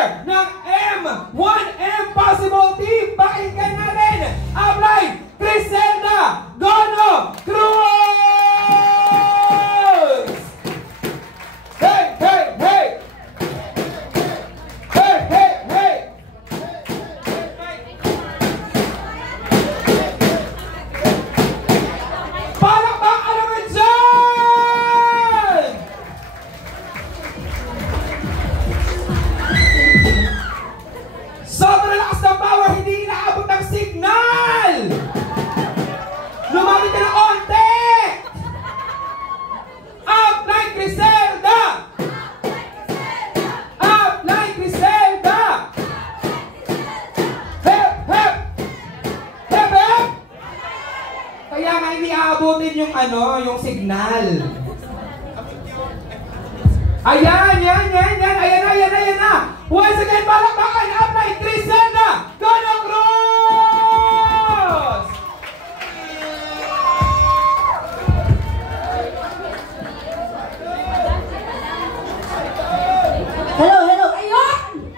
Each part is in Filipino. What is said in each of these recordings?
winner ng M1M Possible Team. Pakinggan natin ang line, Criselda Gono Cruz! Hey, hey, hey! Hey, hey, hey! Palakpakan naman dyan! Sobrang lakas ng power, hindi inaabot ng signal! Lumapit ka ng onte! Upline Criselda! Upline Criselda! Hep, hep! Hep, hep! Kaya nga hindi aabutin yung yung signal. Ayan, yan, yan, yan! Ayan na, ayan na, ayan na! Once again, palakpakan! Upline Criselda Gono Cruz! Hello, hello. Ayun!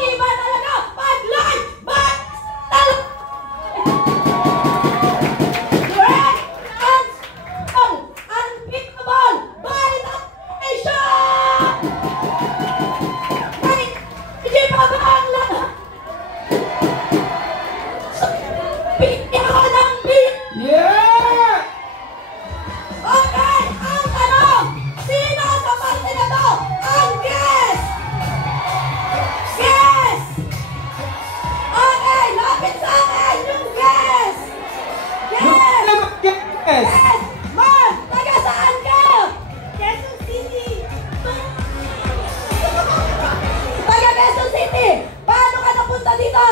Iba talaga! Pag-line! Great! Unbeatable! By the nation! Hindi pa ba ang lahat? Bigyan ako ng beat! Yeah! Okay! Ang tanong! Sino sa parte na to ang guest? Guest! Okay! Lapit sa akin yung guest! Guest! Yes! Guest! Ma'am! Taga saan ka? Quezon City! Taga Quezon City! Paano ka napunta dito?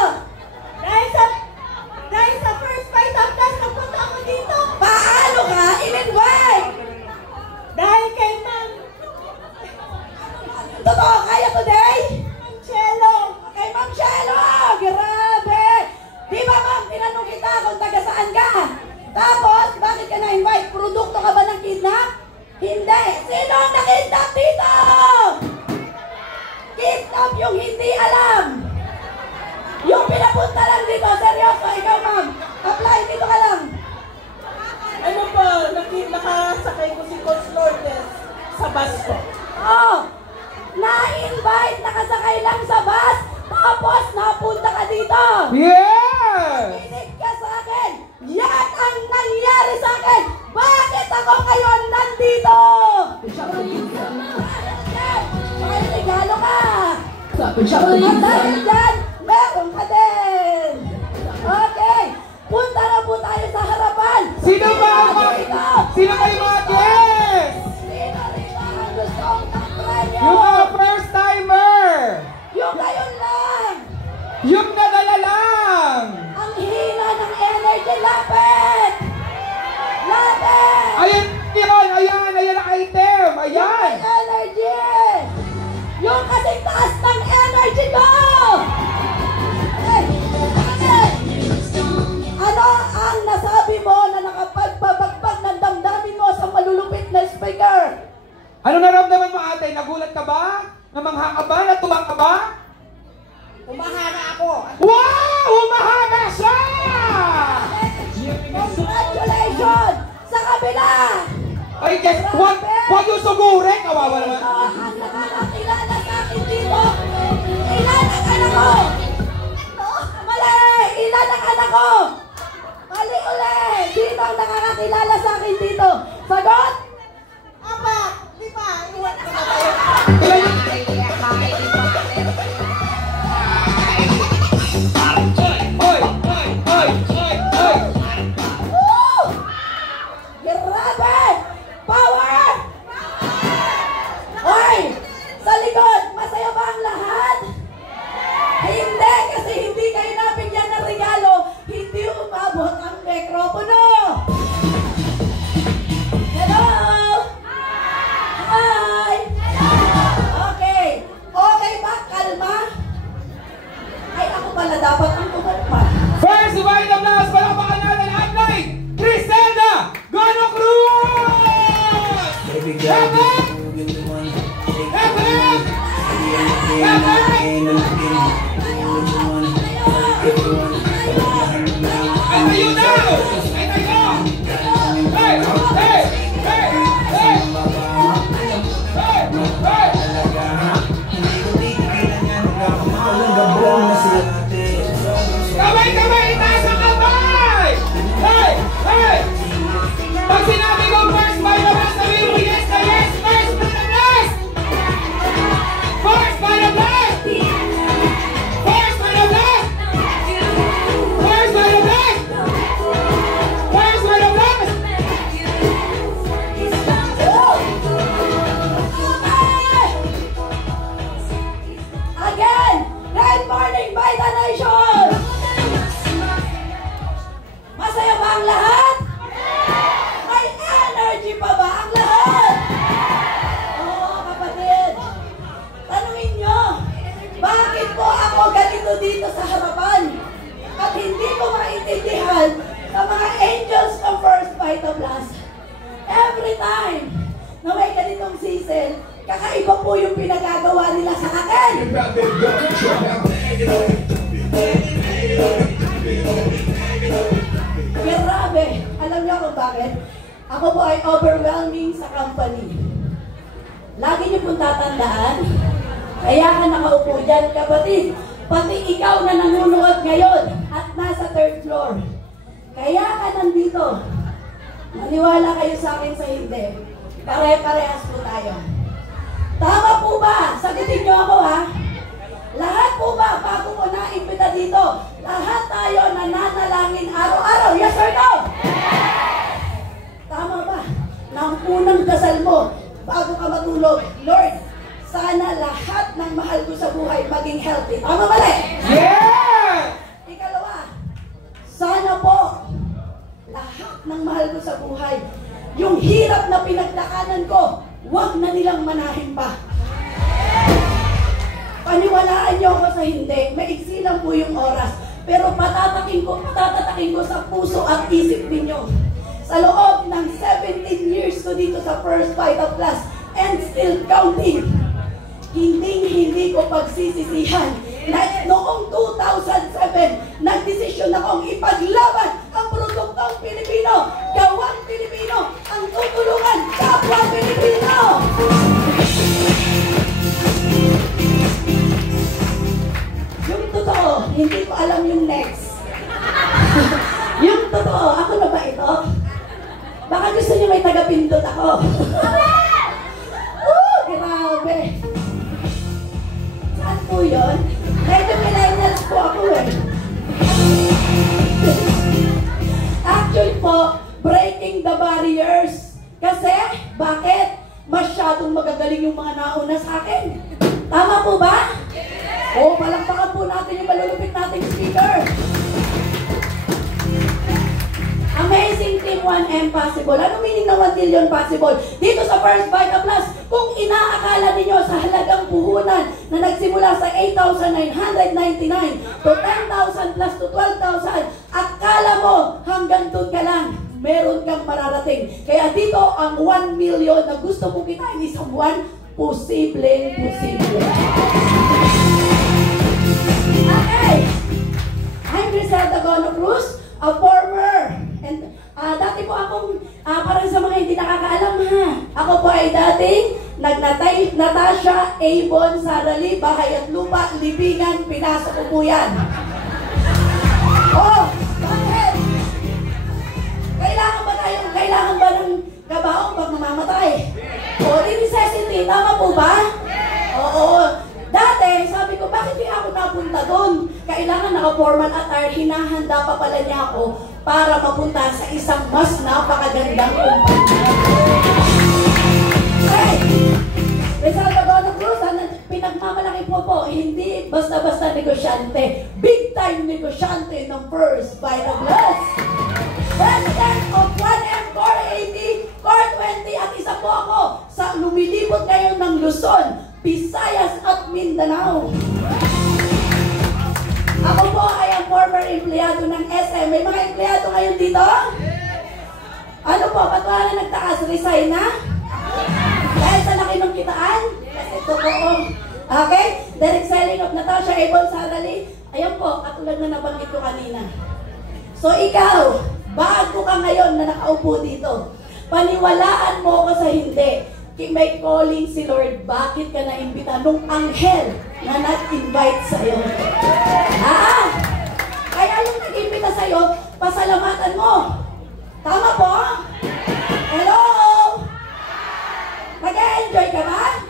Dahil sa first fight of class, napunta ako dito. Paano ka in-invite? Dahil kay Ma'am. Totoo, kaya today? Ma'am Chelo. Kay Ma'am Chelo! Grabe! Di ba ma'am, tinanong kita kung taga saan ka? Tapos, bakit ka na-invite? Produkto ka ba ng kidnap? Hindi! Sino ang nakidnap dito? Kidnap yung hindi alam! Yung pinapunta lang dito, seryoso, ikaw ma'am, apply, dito ka lang. Ano po, nakasakay ko si Coach Lourdes sa bus ko. Oh, na-invite, nakasakay lang sa bus, tapos napunta ka dito. Yes! Kinig ka sa akin, yan ang nangyari sa akin. Bakit ako ngayon nandito? Bakit regalo ka? At dahil dyan, meron ka din. Okay, punta na po tayo sa harapan. Sino ba ang Sino kayo mga guests? Sino rito ang gustong mag-premyo? Yung mga first timer! Yung ngayon lang. Yung nadala lang! Ang hina ng energy, lapit! Lapit! Ayan yun! Ayan! Ayan ang item! Ayan! Yung energy! Yung kasing taas ng energy ko! Hey! Hey! Ano ang nasabi mo na nakapagpabagbag ng damdamin mo sa malulupit na speaker? Ano naramdaman mo ate? Nagulat ka ba? Namangha ka ba? Natuwang ka ba? Umahanga ako. Wow! Humahanga siya! Congratulations! Sa kabila! Ay, guys, huwag yung sugurin! Kawawa naman! Ito ang nakakakilala sa akin dito! Ilan ang anak ko? Mali! Ilan ang anak ko? Mali ulit! Sino ang nakakakilala sa akin dito? Sagot? Apat! 5! Iwan ko na kayo. Hoy! Hoy! Hoy! Hoy! Hoy! Woo! Grabe! Power! Hoy! Sa likod, masaya ba ang lahat? Hindi, kasi hindi kayo nabigyan ng regalo. Hindi umabot ang mikropono. Hello! Hi! Okay. Okay ba? Kalma? Ay, ako pala dapat ang tumalpan. First, divide the blast! Palakpakan natin ang line! Criselda Gono Cruz! Heaven! Heaven! Heaven! Bakit po ako ganito dito sa harapan? At hindi ko maintindihan sa mga angels ng First Vita Plus. Every time na may ganitong season, kakaiba po yung pinagagawa nila sa akin. Grabe. Alam niyo kung bakit? Ako po ay overwhelming sa company. Lagi niyo pong tatandaan, kaya ka nakaupo dyan, kapatid. Pati ikaw na nanonood ngayon at nasa 3rd floor. Kaya ka nandito. Maniwala kayo sa akin sa hindi. Pare-parehas po tayo. Tama po ba? Sagutin niyo ako ha. Lahat po ba, bago ko na-imbita dito, lahat tayo nananalangin araw-araw? Yes or no? Tama ba? Nang unang dasal mo, bago ka matulog, Lord, sana lahat ng mahal ko sa buhay maging healthy. Tama ba? Yeah! Ikalawa, sana po, lahat ng mahal ko sa buhay, yung hirap na pinagdaanan ko, huwag na nilang manahin pa. Paniwalaan niyo ako sa hindi, maiksi lang po yung oras, pero patatakin ko sa puso at isip ninyo. Sa loob ng 17 years ko dito sa First Vita Plus, and still counting, hindi ko pagsisisihan na noong 2007, nagdesisyon akong ipaglaban ang produktong Pilipino, gawang Pilipino, ang tutulungan kapwa Pilipino. Yung totoo, hindi ko alam yung next. Yung totoo, ako na ba ito? Baka gusto niyo may tagapindot ako. Grabe. Saan po yun? Medyo millennials po ako eh. Actually po, breaking the barriers. Kasi, bakit? Masyadong magagaling yung mga nauna sa akin. Tama po ba? O, palakpakan po natin yung malulupit nating speaker. Amazing Team 1M Possible. Ano meaning ng 1 million possible? Dito sa First Vita Plus, kung inaakala ninyo sa halagang puhunan na nagsimula sa 8,999 to 10,000 plus to 12,000, akala mo hanggang doon ka lang, meron kang mararating. Kaya dito ang 1 million na gusto mo kitain isang buwan, posibleng posible. Okay. I'm Griselda Gono Cruz, a former, and dati po akong, parang sa mga hindi nakakaalam ha, ako po ay dating Natasha Avon Sarali, Bahay at Lupa, Libingan, pinasok ko po yan. Oh, bakit? Kailangan ba ng gabaong pag namamatay? O, di necessity, tama po ba? Oo. Dati, sabi ko, bakit di ako napunta doon? Kailangan naka-formal attire, hinahanda pa pala niya ako para mapunta sa isang mas napakagandang kumpanya. Hey! Griselda Gono Cruz, pinagmamalaki po, hindi basta-basta negosyante. Big time negosyante ng First Vita Plus. President of 1M Core 80, Core 20, at isa po ako sa lumilibot ngayon ng Luzon, Visayas at Mindanao. Ako po ay ang former empleyado ng SM. May mga empleyado ngayon dito? Ano po, ba't wala na nagtaas? Resign na? Dahil sa laki ng kitaan? Kasi totoo. Okay? Direct selling of Natasha Avon Sarali. Ayan po, katulad na nabanggit ko kanina. So ikaw, bago ka ngayon na nakaupo dito, paniwalaan mo ko sa hindi. May calling si Lord, bakit ka naimbita nung anghel na nag-invite sa'yo? Kaya yung nag-imbita sa'yo, pasalamatan mo. Tama po? Hello? Nag-enjoy ka ba?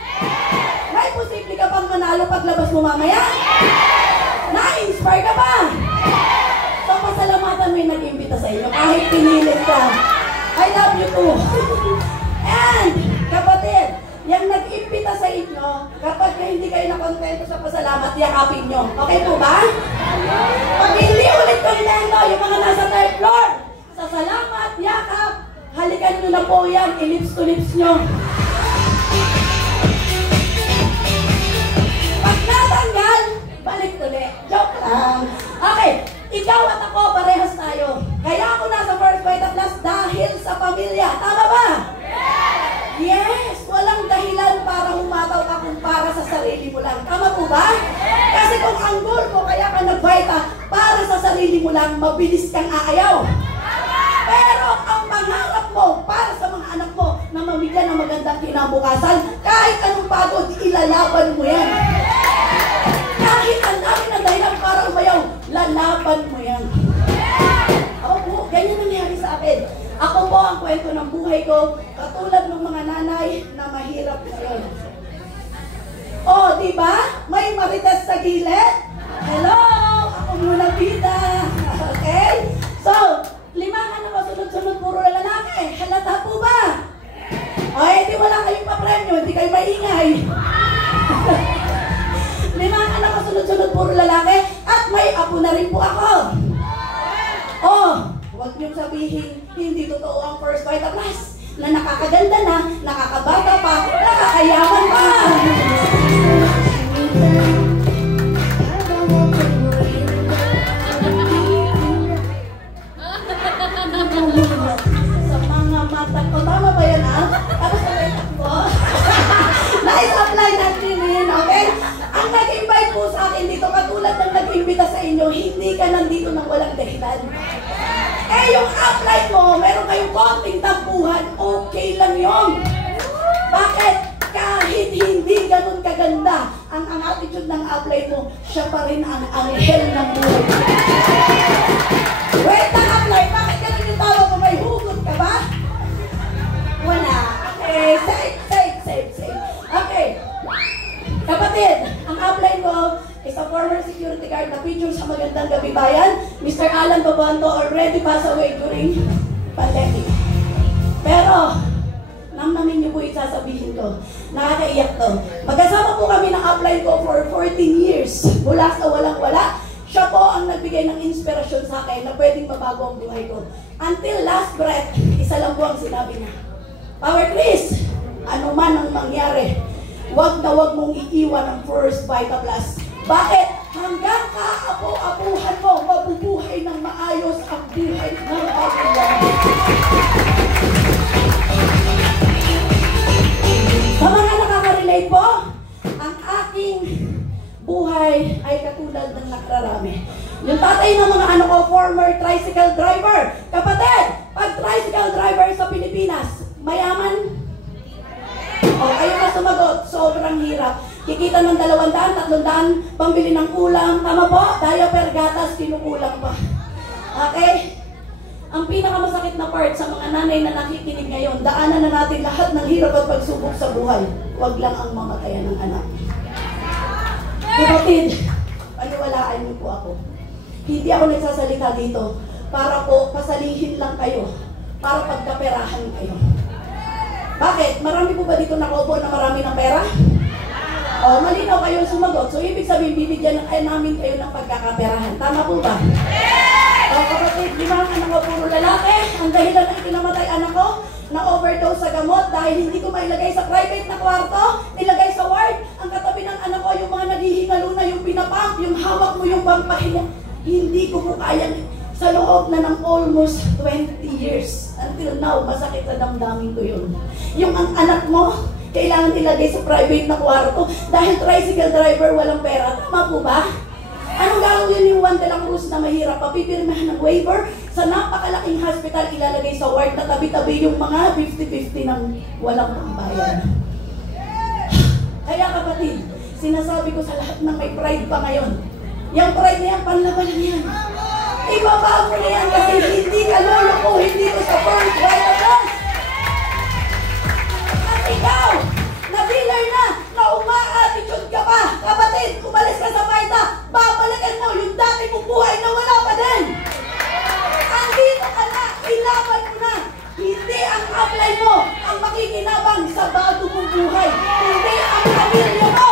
May posible ka bang manalo paglabas mo mamaya? Na-inspire ka ba? So pasalamatan mo yung nag-imbita sa inyo kahit pinilit ka. I love you too. And, kapatid, yung nag-imbita sa inyo, kapag hindi kayo nakontento sa pasalamat, yakapin nyo. Okay po ba? Pag hindi ulit kontento, yung mga nasa 3rd floor, sa salamat, yakap, halikan nyo na po yan, ilips to lips nyo. Pag natanggal, Okay, ikaw at ako, parehas tayo. Kaya ako nasa First Vita Plus dahil sa pamilya. Tama ba? Yes! Walang dahilan para humataw ka kung para sa sarili mo lang. Tama po ba? Kasi kung ang goal mo, kaya ka nag-Vita, para sa sarili mo lang, mabilis kang aayaw. Pero ang mangarap mo para sa mga anak mo na mamigyan ng magandang kinabukasan, kahit anong pagod, ilalaban mo yan. Kahit ang dami ng dahilan para umayaw, lalaban mo yan. Opo, ganyan nangyari sa akin. Ako po ang kwento ng buhay ko, katulad ng mga nanay na mahirap ngayon. Oh, di ba? May marites sa gilid. Hello! Ako muna, Pita. Okay? So, 5 anak ko, sunod-sunod, puro lalaki. Halata po ba? O, di wala kayong papremyo, hindi kayo maingay. 5 anak ko, sunod-sunod, puro lalaki. At may apo na rin po ako. Oh, huwag niyong sabihin, hindi totoo ang First Vita Plus. Na nakakaganda na, nakakabata pa, nakakayaman pa. Sa mga mata ko, tama ba yan ha? Tapos sabay ko. Nais-apply natin yun, okay? Ang nag-invite po sa akin dito, katulad ng nag-imbita sa inyo, hindi ka nandito nang walang dahilan. Eh, yung upline mo, meron kayong konting tampuhan, okay lang yun. Bakit? Kahit hindi ganun kaganda ang attitude ng upline mo, siya pa rin ang anghel ng buhay. Wait na upline, bakit ganun yung tawa mo? May hugot ka ba? Wala. Okay, safe. Okay. Kapatid, ang upline mo is a former security guard na featured sa Magandang Gabi Bayan. Mr. Alan Babanto already passed away during pandemic. Pero, namnamin niyo po yung sasabihin ko. Nakakaiyak to. Magkasama po kami ng upline ko for 14 years. Mula sa walang-wala, siya po ang nagbigay ng inspirasyon sa akin na pwedeng mabago ang buhay ko. Until last breath, isa lang po ang sinabi niya. Power Chris, ano man ang mangyari, wag na wag mong iiwan ang First Vita Plus. Bakit? Hanggang kaapo-apuhan mo, mabubuhay ng maayos ang buhay ng pamilya. Sa mga nakaka-relate po, ang aking buhay ay katulad ng nakararami. Yung tatay ng mga anak ko, former tricycle driver. Kapatid, pag tricycle driver sa Pilipinas, mayaman? O, kayo na sumagot, sobrang hirap. Kikita ng 200, 300, pambili ng ulam. Tama po? Diaper, gatas, kinukulang pa. Okay? Ang pinakamasakit na part sa mga nanay na nakikinig ngayon, daanan na natin lahat ng hirap at pagsubok sa buhay. Huwag lang ang mamatayan ng anak. Kapatid, paniwalaan niyo po ako. Hindi ako nagsasalita dito para po pasalihin lang kayo, para pagkaperahan kayo. Bakit? Marami po ba dito nakaupo na marami ng pera? O, malinaw kayo sumagot. So, ibig sabihin, bibigyan namin kayo ng pagkakaperahan. Tama po ba? O, kapatid, 5 anak ko, puro lalaki. Ang dahilan ng pinamatay anak ko, na-overdose sa gamot dahil hindi ko mailagay sa private na kwarto, nilagay sa ward. Ang katabi ng anak ko, yung mga naghihingalo na, yung pinapump, yung hawak mo, yung pampahinga. Hindi ko po kayang sa loob na ng almost 20 years. Until now, masakit sa damdamin ko yun. Yung ang anak mo, kailangan ilagay sa private na kwarto dahil tricycle driver, walang pera. Tama po ba? Anong gagawin yung Juan de la Cruz na mahirap? Papipirmahan ng waiver sa napakalaking hospital, ilalagay sa ward na tabi-tabi yung mga 50-50 ng walang pambayan. Kaya kapatid, sinasabi ko sa lahat ng may pride pa ngayon, yung pride na yan, panlaban na yan. Ibaba mo na yan kasi hindi ka loloko, hindi ko sa First Vita Plus. At ikaw, na-dealer na uma-attitude ka pa. Kapatid, umalis ka sa Vita, babalikan mo yung dati mong buhay na wala pa din. Andito ka na, ilaban mo na. Hindi ang upline mo ang makikinabang sa bago mong buhay. Hindi ang pamilya mo.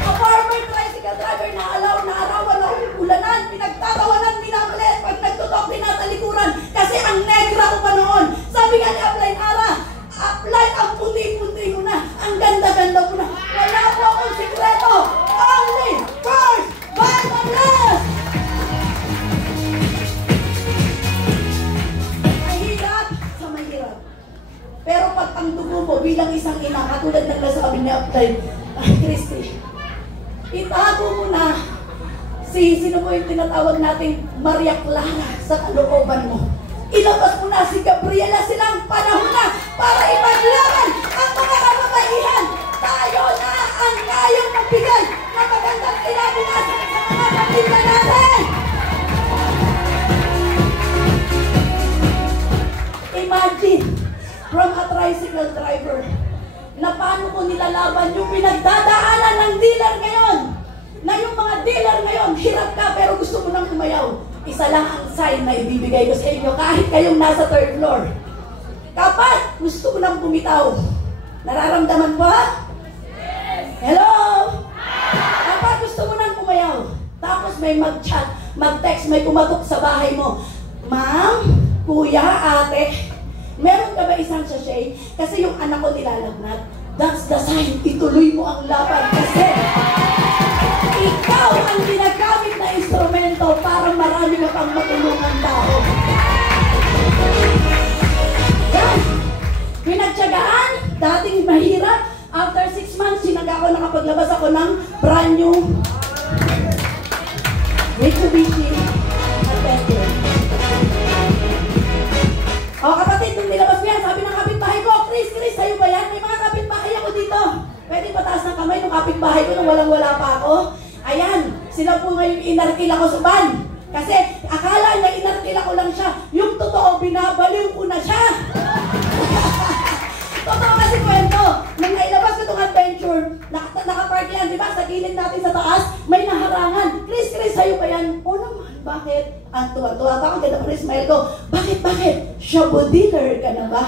A former tricycle driver na arawan na ulanan, pinagtatawanan, minamalit, pag nagtutok, tinatalikuran. Kasi ang negra ko pa noon. Sabi nga ni upline, upline, ang puti-puti mo na. Ang ganda-ganda mo na. Wala po akong sikreto. Only mag-apply. Christy, itago mo na sino mo yung tinatawag nating Maria Clara sa kalooban mo. Ilabas mo na si Gabriela, silang panahon na para ipaglaban ang mga kababaihan. Tayo na ang kayang magbigay ng magandang kinabukasan sa mga pamilya natin. Imagine, from a tricycle driver, na paano ko nilalaban yung pinagdadaanan ng dealer ngayon. Na yung mga dealer ngayon, hirap ka pero gusto mo nang umayaw. Isa lang ang sign na ibibigay ko sa inyo kahit kayong nasa third floor. Kapag gusto mo nang bumitaw, nararamdaman mo ha? Hello? Kapag gusto mo nang umayaw, tapos may mag-chat, mag-text, may kumatok sa bahay mo, Ma'am, Kuya, Ate, meron ka ba isang sachet? Kasi yung anak ko nilalagnat. That's the sign. Ituloy mo ang laban kasi ikaw ang ginagamit na instrumento para marami ka pang matulungan tao. Yan. Pinagtyagaan, dating mahirap. After 6 months, sinaga ko, nakapaglabas ako ng brand new Mitsubishi Adventure. O kapatid, nung nilabas mo yan, sabi ng kapitbahay ko, Chris, sa'yo ba yan? May mga kapitbahay ako dito. Pwede pataas ng kamay nung kapitbahay ko nung walang-wala pa ako. Ayan, sila po ngayon inarkil ako sa van. Kasi akala niya inarkil ako lang siya. Yung totoo, binabaliw ko na siya. Totoo kasi kwento. Nung nailabas ko itong adventure, nakapark yan, di ba? Sa gilid natin sa taas, may naharangan. Chris, sa'yo ba yan? O naman, bakit? Ang tuwa-tuwa pa ako, ganda pa rin smile ko. Bakit? Shabu dealer ka na ba?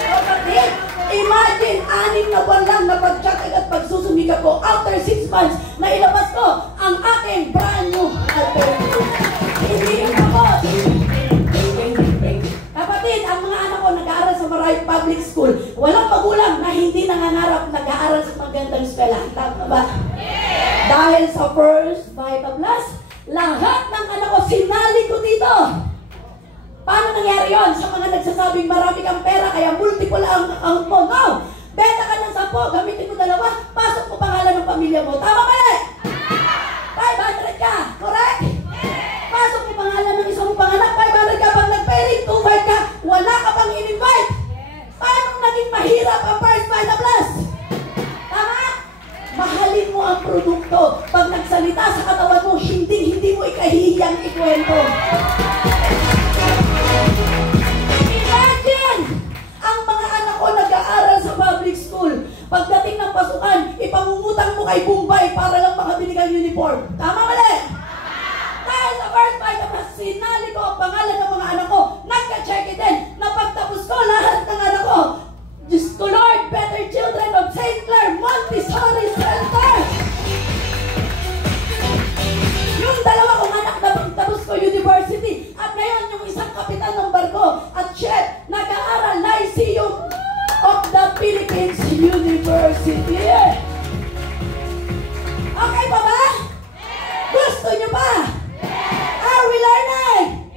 Kapatid, imagine, 6 na buwan lang na pag-chat at pagsusumika ko. After 6 months, nailabas ko ang aking brand new adventure. Hindi ako. Kapatid, ang mga anak ko nag-aaral sa Maray Public School. Walang magulang na hindi nangangarap nag-aaral sa magandang eskwela. Tama ba? Dahil sa First Vita Plus, lahat ng anak ko sinali ko dito. Paano nangyari yon? Sa mga nagsasabing marami kang pera, kaya multiple ang account mo. No! Benta ka ng 10, gamitin mo 2, pasok mo pangalan ng pamilya mo. Tama ba eh? 500 ka, correct? Pasok mo pangalan ng isang panganak, 500 ka. Pag nag-pairing, 200 ka, wala ka pang in-invite. Paano naging mahirap ang First Vita Plus? Tama? Mahalin mo ang produkto. Pag nagsalita sa katawan mo, hindi mo ikahihiyang ikwento. Imagine! Ang mga anak ko nag-aaral sa public school. Pagdating ng pasukan, ipangungutang mo kay Bombay para lang makabili kang uniform. Tama mali? Dahil sa First Vita Plus, sinali ko ang pangalan ng mga anak ko. Nagka-check it in. Napagtapos ko lahat ng anak ko. Diyos ko Lord, Better Children of St. Clair Montessori Center. Yung 2 kong anak na pagtapos ko university. At ngayon yung isang kapitan ng barko at chef nag-aaral Lyceum of the Philippines University. Okay pa ba? Gusto nyo pa? Are we learning?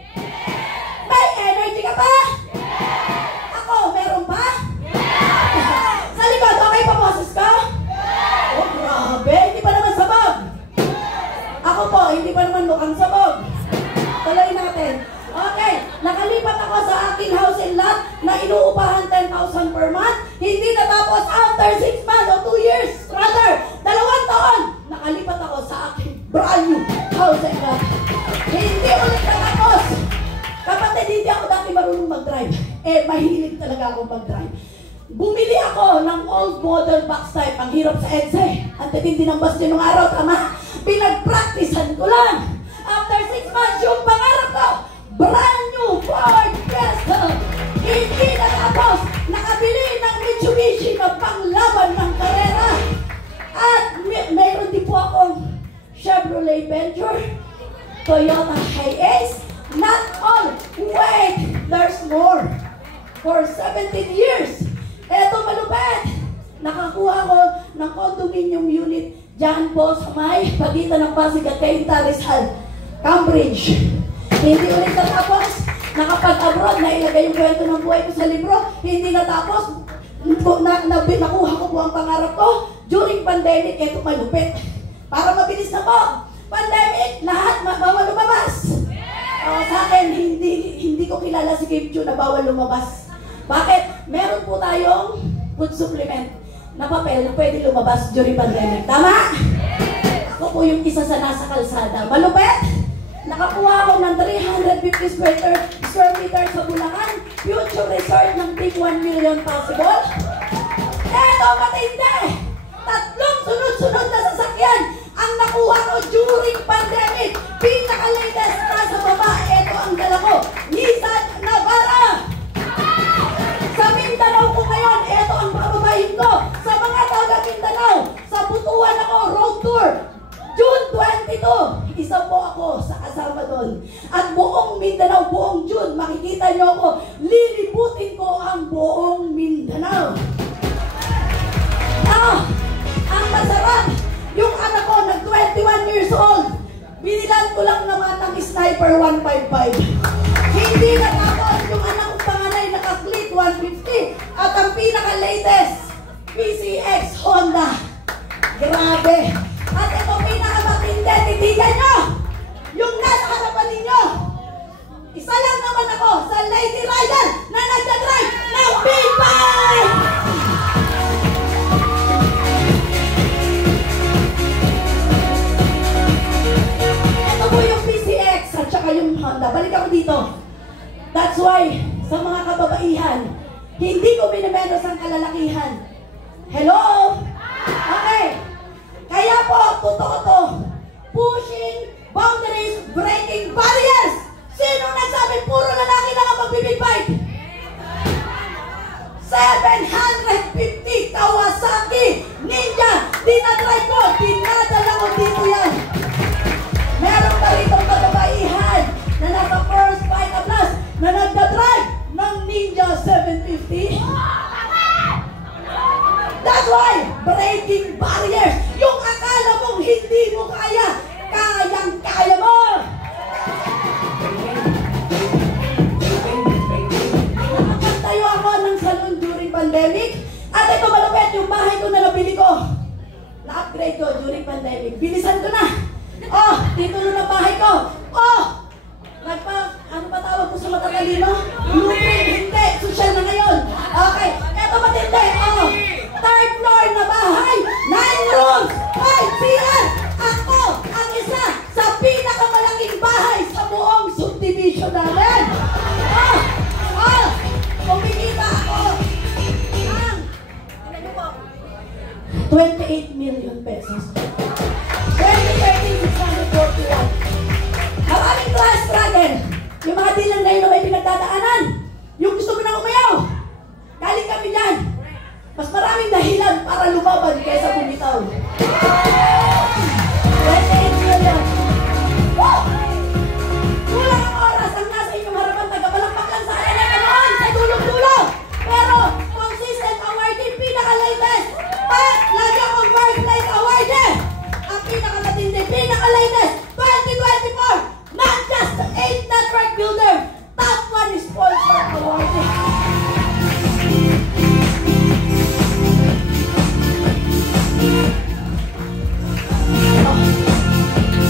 May energy ka pa? Ako, meron pa? Sa likod, okay pa boses ko? Oh, grabe, hindi pa naman sabog. Ako po, hindi pa naman mukhang sabog. Tuloy natin. Okay, nakalipat ako sa aking house and lot na inuupahan 10,000 per month. Hindi natapos after 6 months o 2 years. Rather, 2 taon, nakalipat ako sa aking brand new house and lot. Hindi ulit natapos. Kapatid, hindi ako dati marunong mag-drive. Mahilig talaga ako mag-drive. Bumili ako ng old model box type. Ang hirap sa EDSA. Ang titindi ng bus nung araw, tama? Pinag-practicean ko lang. After 6 months, yung pangarap ko, brand new Ford Fiesta. Hindi natapos. Nakabili ng Mitsubishi na panglaban ng karera. At mayroon din po akong Chevrolet Venture, Toyota Hiace. Not all. Wait, there's more. For 17 years. Eto malupit. Nakakuha ko ng condominium unit dyan po sa may pagitan ng Pasig at Cainta, Rizal, Cambridge. Hindi ulit natapos. Nakapag-abroad, nailagay yung kwento ng buhay ko sa libro. Hindi natapos. nakuha ko po ang pangarap ko during pandemic. Ito malupit. Para mabilis na po. Pandemic, lahat bawal lumabas. Sa akin, hindi ko kilala si Kim Chiu na bawal lumabas. Bakit? Meron po tayong food supplement na papel na pwede lumabas during pandemic. Tama? Ako po yung isa sa nasa kalsada. Malupit? Nakakuha ako ng 350 square meter sa Bulacan. Future resort ng Big 1 million possible. Eto, matindi! 3 sunod-sunod na sasakyan ang nakuha ko during pandemic. Pinaka-latest na sa baba. Eto ang dala ko. Nissan Navara. Sa Mindanao ko ngayon, eto ang bababahin ko. Sa mga taga Mindanao, sa Butuan ako, road tour. June 22, isa po ako sa kasama doon. At buong Mindanao, buong June, makikita nyo ako, liliputin ko ang buong Mindanao. Ang masarap, yung anak ko, nag-21 years old, binilan ko lang naman ng Sniper 155. Hindi natapos yung anak kong panganay, naka-Fleet 150. At ang pinaka-latest, PCX Honda. Grabe. At ito pinakamatindi, titigan nyo! Yung nasa harapan ninyo! Isa lang naman ako sa Lady Rider na nagdadrive ng Big Bike! Ito po yung PCX at saka yung Honda. Balik ako dito. That's why, sa mga kababaihan, hindi ko binimenos ang kalalakihan. Hello? Okay. Kaya po, totoo to. Pushing boundaries, breaking barriers. Sino nagsabi puro lalaki lang ang magbibig bike? 750 Kawasaki Ninja. Dinadrive ko, dinadala ko dito yan. Meron pa rito kababaihan na nasa first bike at last na nagdadrive ng Ninja 750. That's why, breaking barriers. Yung akala mong hindi mo kaya, kayang-kaya mo. Nakapagtayo ako ng salon during pandemic. At ito malapit, yung bahay ko na nabili ko. Na-upgrade ko during pandemic. Bilisan ko na. Oh, titulo ng bahay ko. Oh, ano ba tawag ko sa matatalino? Blueprint, hindi. Social na ngayon. Okay, eto matindi. Oh, 3rd floor na bahay, 9 rooms, 5 CR. Ako ang isa sa pinakamalaking bahay sa buong subdivision namin. Kumikita ako ng 28 million pesos. 2013, 641. Maraming class struggle. Yung mga dilang ngayon na may pinagdadaanan. Yung gusto mo na umayaw. Galing kami dyan. Mas maraming dahilan para lumaban kaysa bumitaw. 28 million. Kulang ang oras ang nasa inyong harapan. Tagapalakpak lang sa akin na noon sa dulong-dulo. Pero consistent awarding pinaka-latest. At lagi akong workplace awarded. Ang pinaka-matindi, pinaka-latest 2024. Not just 8 network builder. Top 1 sponsor awarded.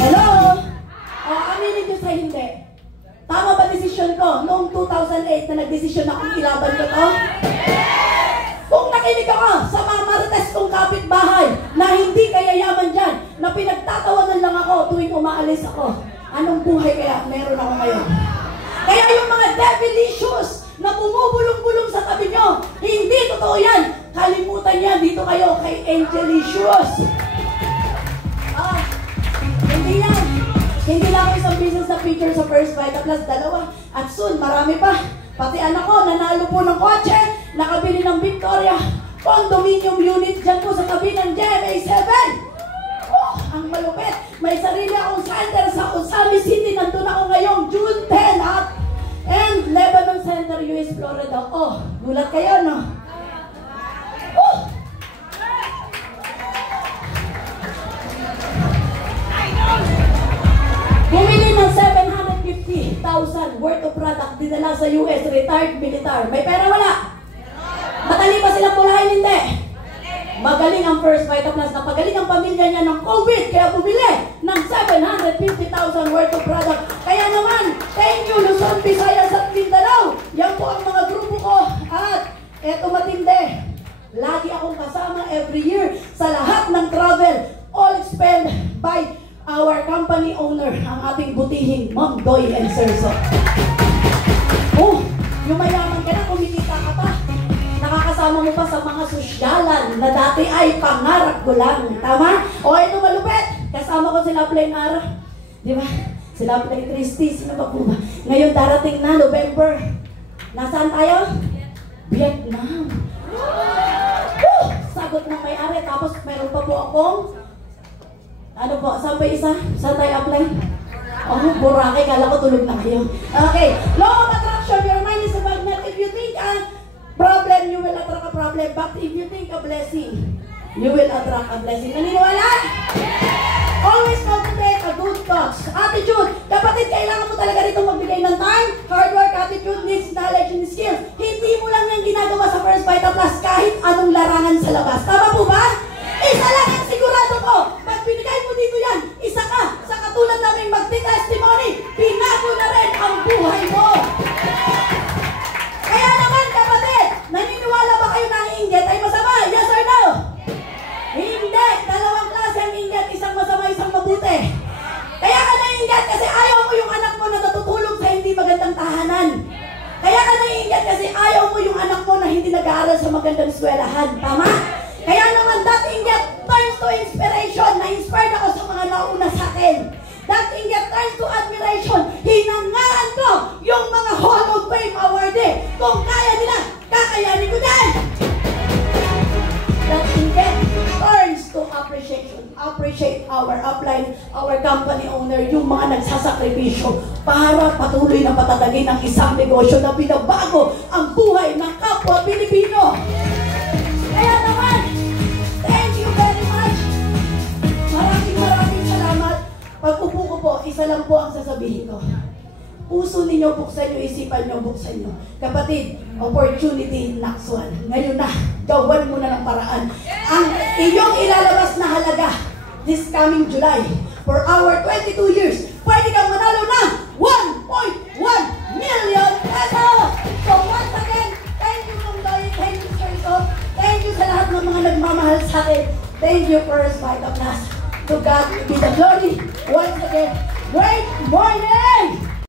Hello? Aminin nyo sa hindi. Tama ba desisyon ko? Noong 2008 na nagdesisyon akong ilaban ko to? Kung nakinig ako sa mga marites kong kapitbahay na hindi kaya yaman dyan, na pinagtatawanan lang ako tuwing umaalis ako, anong buhay kaya meron ako ngayon? Kaya yung mga devilicious na bumubulong-bulong sa tabi nyo, hindi totoo yan. Kalimutan yan, dito kayo kay Angelicious. Hindi yan. Hindi lang ako isang business na feature sa First Vita Plus, 2. At soon, marami pa. Pati anak ko, nanalo po ng kotse, nakabili ng Victoria, condominium unit dyan po sa tabi ng GMA7. Ang malupit. May sarili akong center sa Usami City. Nandun ako ngayong June 10 at and Lebanon Center, US, Florida. Gulat kayo, no? Bumili ng 750,000 worth of product, dinala sa US, retired military. May pera wala? Madali ba silang pulahin? Hindi. Magaling ang First Vita Plus. Napagaling ang pamilya niya ng COVID. Kaya bumili ng 750,000 worth of product. Kaya naman, thank you Luzon, Visayas at Mindanao. Yan po ang mga grupo ko. At eto matindi. Lagi akong kasama every year sa lahat ng travel. All expensed by our company owner, ang ating butihing Ma'am Doy and Serso. Oh, yung mayaman ka na, kumikita ka pa. Nakakasama mo pa sa mga sosyalan na dati ay pangarap ko lang. Tama? O ito malupit. Kasama ko sila Plenar. Di ba? Sila Play Christy. Sino ba po ba? Ngayon darating na, November. Nasaan tayo? Vietnam. Woo! Sagot ng may-ari. Tapos meron pa po akong ano po, saan ba isa? Saan tayo apply? Oh, Boracay. Kala ko tulog na kayo. Okay. Law of attraction. Your mind is a magnet. If you think a problem, you will attract a problem. But if you think a blessing, you will attract a blessing. Naniniwala? Always cultivate a good thoughts. Attitude. Kapatid, kailangan mo talaga rito magbigay ng time. Hard work, attitude, needs, knowledge, and skills. Hindi mo lang yung ginagawa sa First Vita Plus kahit anong larangan sa labas. Tama po ba? Isa lang ang sigurado ko. Pag binigay mo dito yan, isa ka sa katulad namin magti-testimony, binago na rin ang buhay mo. Kaya naman kapatid, naniniwala ba kayo na ang inggit ay masama? Yes or no? Hindi. Dalawang klase ang inggit, isang masama, isang mabuti. Kaya ka naiinggit kasi ayaw mo yung anak mo na natutulog sa hindi magandang tahanan. Kaya ka naiinggit kasi ayaw mo yung anak mo na hindi nag-aaral sa magandang eskwelahan. Tama? Kaya naman that inggit turns to inspiration. Na-inspired ako sa mga nauna sa akin. That inggit turns to admiration. Hinangaan ko yung mga Hall of Fame awardee. Kung kaya nila, kakayanin ko din. That inggit turns to appreciation. Appreciate our upline, our company owner, yung mga nagsasakripisyo para patuloy na patatagin ang isang negosyo na binabago ang buhay ng kapwa Pilipino. Kaya naman, thank you very much. Maraming salamat. Pag-upo ko po, isa lang po ang sasabihin ko. Puso ninyo, buksan nyo, isipan nyo, buksan nyo. Kapatid, opportunity next one. Ngayon na, gawan mo na ng paraan. Ang iyong ilalabas na halaga this coming July for our 22 years, pwede kang manalo ng 1.1 million pesos. So once again, thank you Ma'am Doy, thank you Serso, thank you sa lahat ng mga nagmamahal sa akin. Thank you First Vita Plus. To God be the glory. Once again, great morning!